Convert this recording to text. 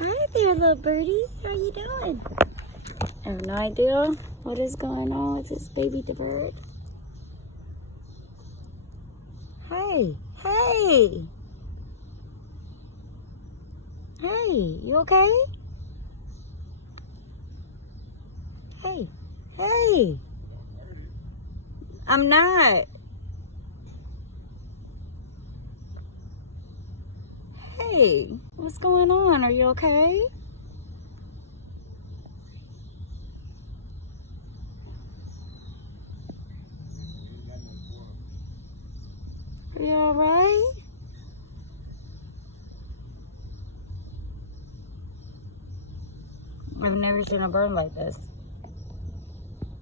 Hi there, little birdie. How you doing? I have no idea what is going on with this baby bird. Hey, hey. Hey, you okay? Hey, hey. I'm not. Hey, what's going on? Are you okay? Are you alright? I've never seen a bird like this.